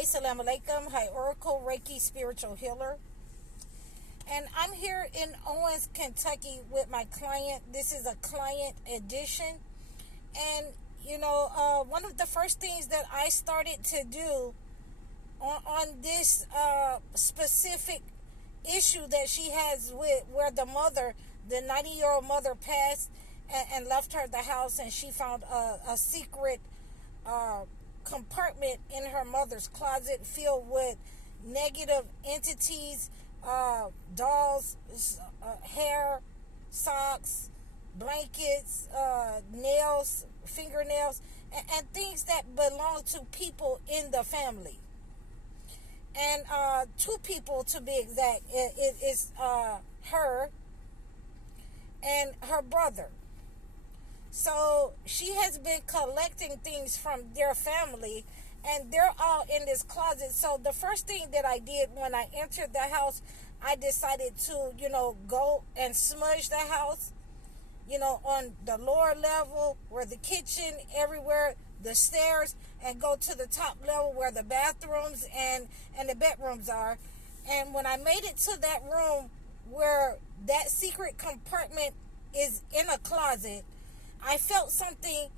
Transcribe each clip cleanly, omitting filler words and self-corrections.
Assalamu alaikum. Hi, Oracle Reiki Spiritual Healer. And I'm here in Owens, Kentucky with my client. This is a client edition. And, one of the first things that I started to do on this specific issue that she has with where the 90-year-old mother passed and left her the house, and she found a secret compartment in her mother's closet filled with negative entities, dolls, hair, socks, blankets, nails, fingernails, and things that belong to people in the family. And two people, to be exact. It is her and her brother. So she has been collecting things from their family, and they're all in this closet. So the first thing that I did when I entered the house, I decided to, go and smudge the house, on the lower level where the kitchen, everywhere, the stairs, and go to the top level where the bathrooms and the bedrooms are. And when I made it to that room where that secret compartment is in a closet, I felt something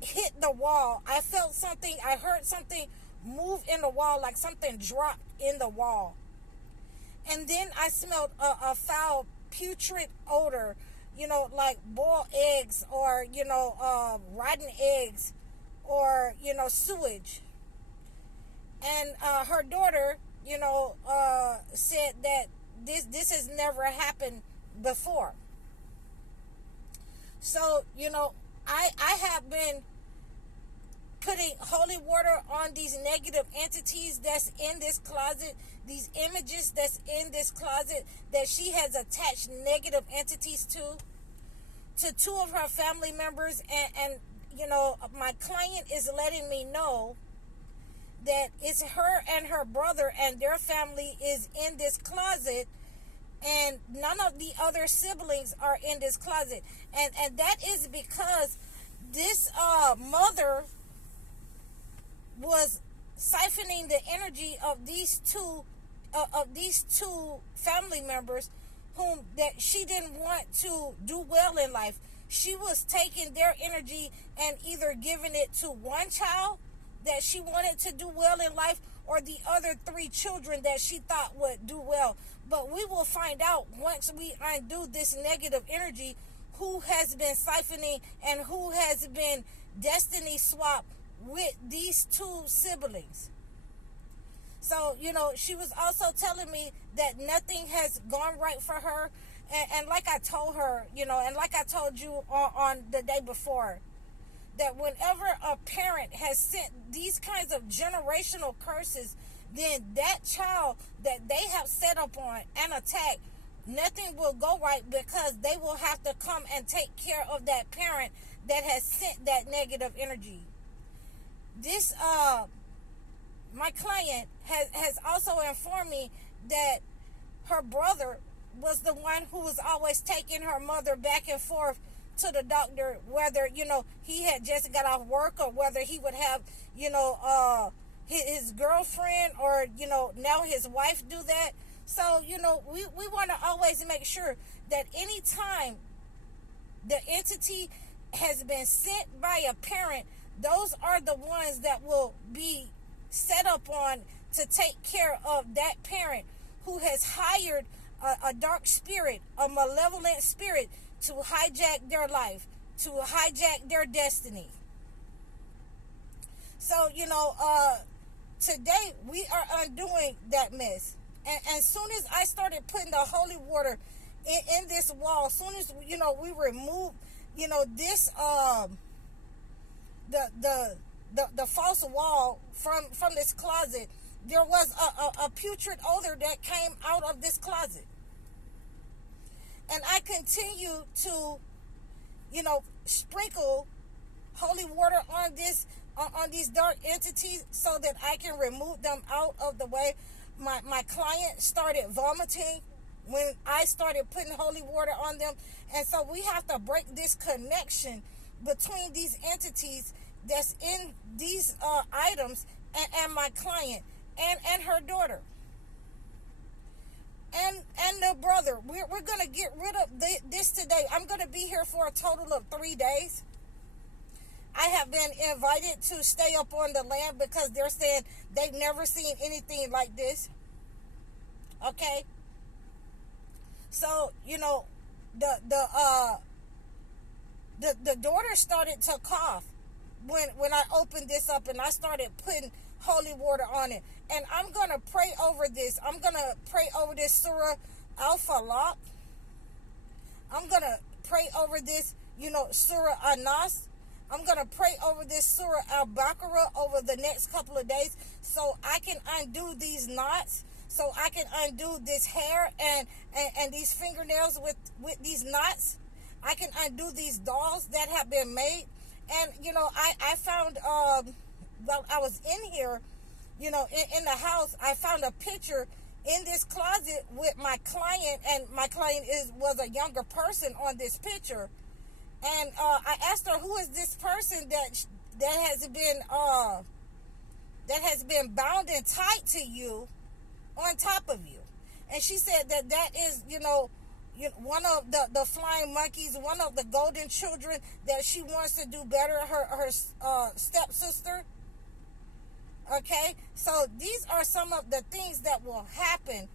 hit the wall. I heard something move in the wall, like something dropped in the wall. And then I smelled a foul, putrid odor, like boiled eggs or, rotten eggs or, sewage. And her daughter, said that this has never happened before. So, I have been putting holy water on these negative entities that's in this closet, these images that's in this closet that she has attached negative entities to two of her family members. And my client is letting me know that it's her and her brother and their family is in this closet, and none of the other siblings are in this closet. And that is because this mother was siphoning the energy of these two family members whom that she didn't want to do well in life. She was taking their energy and either giving it to one child that she wanted to do well in life, or the other three children that she thought would do well. But we will find out once we undo this negative energy who has been siphoning and who has been destiny swapped with these two siblings. So, she was also telling me that nothing has gone right for her. And like I told her, and like I told you on the day before, that whenever a parent has sent these kinds of generational curses, then that child that they have set up on and attacked, nothing will go right, because they will have to come and take care of that parent that has sent that negative energy. This, my client has also informed me that her brother was the one who was always taking her mother back and forth to the doctor, whether, he had just got off work, or whether he would have, his girlfriend or, now his wife do that. So, we want to always make sure that anytime the entity has been sent by a parent, those are the ones that will be set up on to take care of that parent who has hired a dark spirit, a malevolent spirit, to hijack their life, to hijack their destiny. So, today we are undoing that mess. And as soon as I started putting the holy water in this wall, as soon as, we remove, this, the false wall from this closet, there was a putrid odor that came out of this closet. And I continue to, sprinkle holy water on these dark entities so that I can remove them out of the way. My client started vomiting when I started putting holy water on them. And so we have to break this connection between these entities that's in these items and my client. and her daughter. And the brother. We're going to get rid of this today. I'm going to be here for a total of 3 days. I have been invited to stay up on the land because they're saying they've never seen anything like this. Okay? So, you know, the daughter started to cough when I opened this up, and I started putting holy water on it. And I'm going to pray over this. I'm going to pray over this Surah Al-Falaq. I'm going to pray over this, you know, Surah An-Nas. I'm going to pray over this Surah Al-Baqarah over the next couple of days so I can undo these knots, so I can undo this hair and these fingernails with these knots. I can undo these dolls that have been made. And, you know, I found, while I was in here, you know, in the house, I found a picture in this closet with my client, and my client was a younger person on this picture. And I asked her, who is this person that has been bound and tied to you on top of you? And she said that is, you know, one of the flying monkeys, one of the golden children that she wants to do better, her stepsister. Okay, so these are some of the things that will happen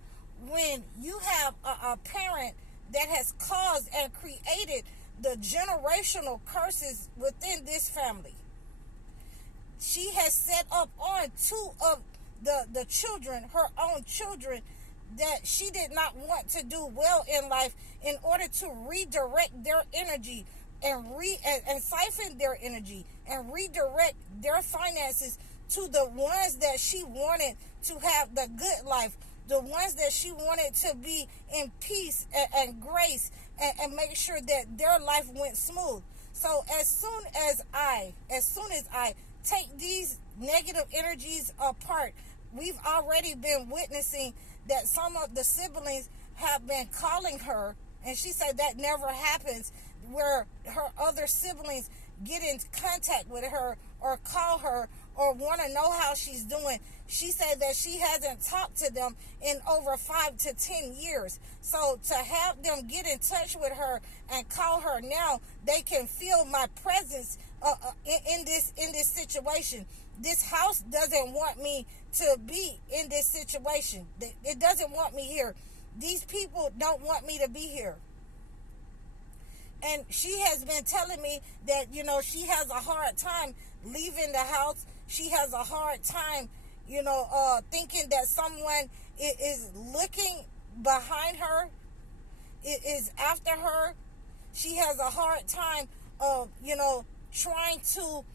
when you have a parent that has caused and created the generational curses within this family. She has set up on two of the children, her own children, that she did not want to do well in life, in order to redirect their energy and siphon their energy and redirect their finances to the ones that she wanted to have the good life, the ones that she wanted to be in peace and grace and make sure that their life went smooth. So as soon as I take these negative energies apart, we've already been witnessing that some of the siblings have been calling her, and she said that never happens, where her other siblings get in contact with her or call her or want to know how she's doing. She said that she hasn't talked to them in over 5 to 10 years. So to have them get in touch with her and call her now, they can feel my presence in this situation. This house doesn't want me to be in this situation. It doesn't want me here. These people don't want me to be here. And she has been telling me that, you know, she has a hard time leaving the house. She has a hard time, you know, thinking that someone is looking behind her, is after her. She has a hard time of, you know, trying to,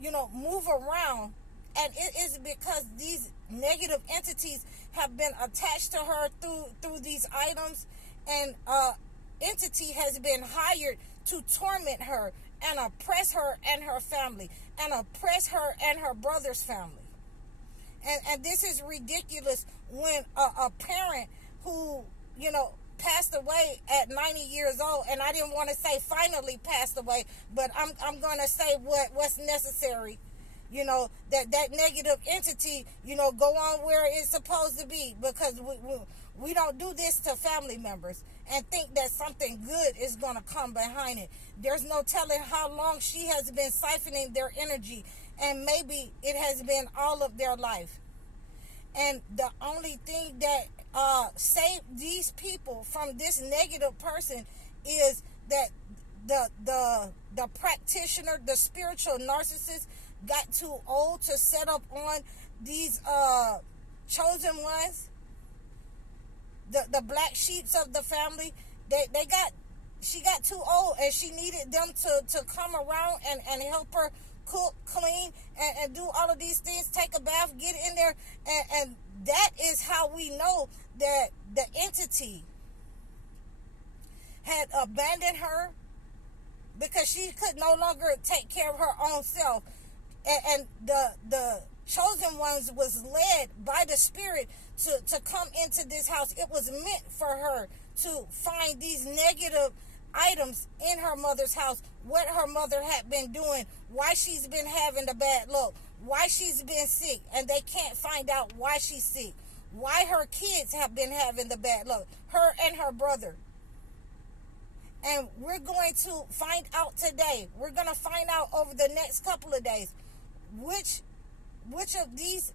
you know, move around. And it is because these negative entities have been attached to her through these items, and entity has been hired to torment her and oppress her and her family, and oppress her and her brother's family. And this is ridiculous when a parent who, you know, passed away at 90 years old, and I didn't want to say finally passed away, but I'm going to say what's necessary, you know, that negative entity, you know, go on where it's supposed to be, because we don't do this to family members and think that something good is going to come behind it. There's no telling how long she has been siphoning their energy, and maybe it has been all of their life. And the only thing that saved these people from this negative person is that the practitioner, the spiritual narcissist, got too old to set up on these chosen ones, the black sheeps of the family. She got too old, and she needed them to come around and help her cook, clean, and do all of these things, take a bath, get in there, and that is how we know that the entity had abandoned her, because she could no longer take care of her own self. And the chosen ones was led by the spirit to come into this house. It was meant for her to find these negative items in her mother's house, what her mother had been doing, why she's been having the bad luck, why she's been sick, and they can't find out why she's sick, why her kids have been having the bad luck, her and her brother. And we're going to find out today. We're going to find out over the next couple of days which of these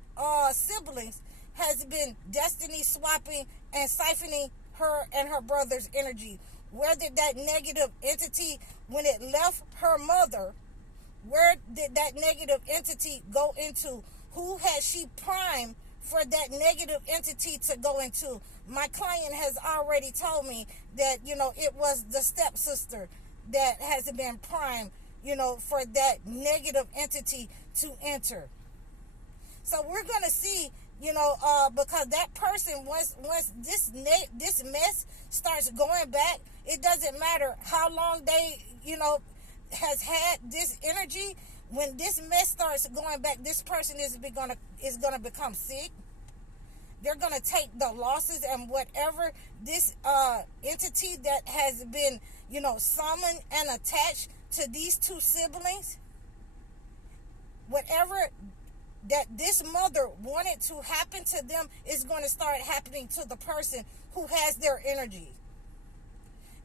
siblings has been destiny swapping and siphoning her and her brother's energy. Where did that negative entity, when it left her mother, where did that negative entity go into? Who has she primed for that negative entity to go into? My client has already told me that, it was the stepsister that has been primed, for that negative entity to enter. So we're going to see, because that person, once this mess starts going back, it doesn't matter how long they, has had this energy. When this mess starts going back, this person is gonna become sick. They're gonna take the losses, and whatever this entity that has been, summoned and attached to these two siblings, whatever that this mother wanted to happen to them is going to start happening to the person who has their energy.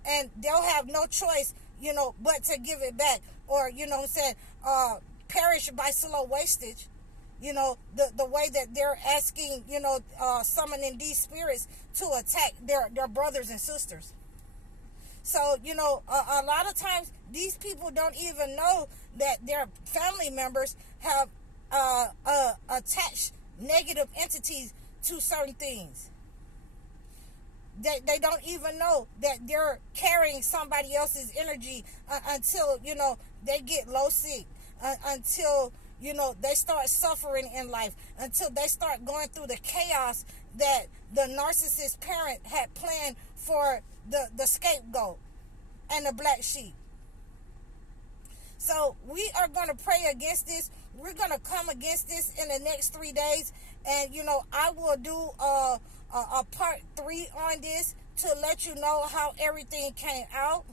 And they'll have no choice, but to give it back, or, perish by slow wastage. The way that they're asking, summoning these spirits to attack their brothers and sisters. So, a lot of times these people don't even know that their family members have attached negative entities to certain things. They don't even know that they're carrying somebody else's energy until, they get low sick, until, they start suffering in life, until they start going through the chaos that the narcissist parent had planned for the scapegoat and the black sheep. So we are going to pray against this. We're going to come against this in the next 3 days. And, I will do a part 3 on this to let you know how everything came out.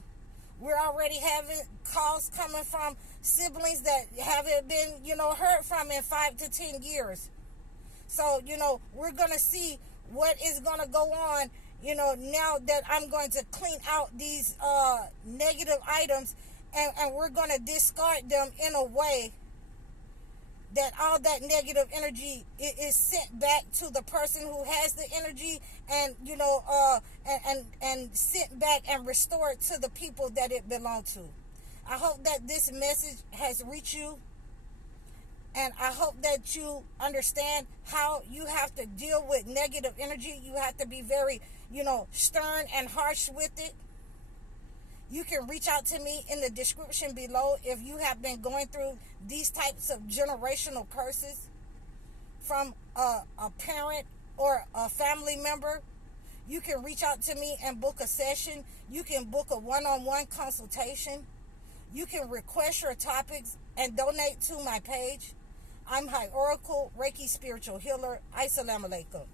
We're already having calls coming from siblings that haven't been, heard from in 5 to 10 years. So, we're going to see what is going to go on, now that I'm going to clean out these negative items, and we're going to discard them in a way that all that negative energy is sent back to the person who has the energy, and and sent back and restored to the people that it belonged to. I hope that this message has reached you, and I hope that you understand how you have to deal with negative energy. You have to be very, stern and harsh with it. You can reach out to me in the description below if you have been going through these types of generational curses from a parent or a family member. You can reach out to me and book a session. You can book a one-on-one consultation. You can request your topics and donate to my page. I'm High Oracle, Reiki Spiritual Healer. Assalamu alaikum.